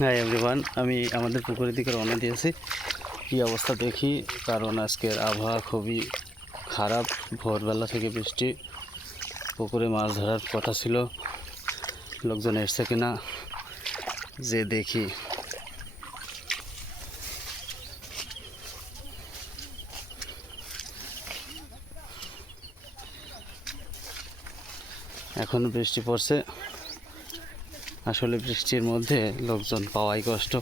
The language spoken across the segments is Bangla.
হাই এভরিওয়ান, আমি আমাদের পুকুরের দিকে রওনা দিয়েছি। কী অবস্থা দেখি, কারণ আজকের আবহাওয়া খুবই খারাপ। ভোরবেলা থেকে বৃষ্টি, পুকুরে মাছ ধরার কথা ছিল, লোকজন এসছে কিনা যে দেখি। এখন বৃষ্টি পড়ছে, আসলে বৃষ্টির মধ্যে লোকজন পাওয়াই কষ্ট।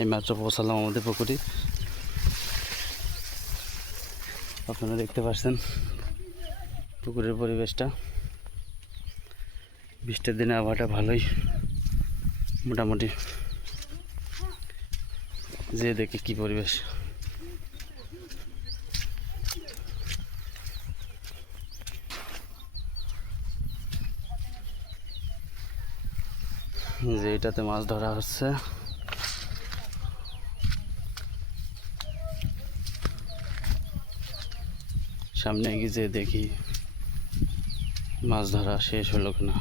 এইমাত্র পৌঁছালাম আমাদের পুকুরে, আপনারা দেখতে পাচ্ছেন পুকুরের পরিবেশটা। বৃষ্টির দিনে আবহাওয়াটা ভালোই, মোটামুটি। যে দেখি কি পরিবেশ। যে এটাতে মাছ ধরা হচ্ছে, সামনে গিয়ে যে দেখি মাছ ধরা শেষ হলো কিনা।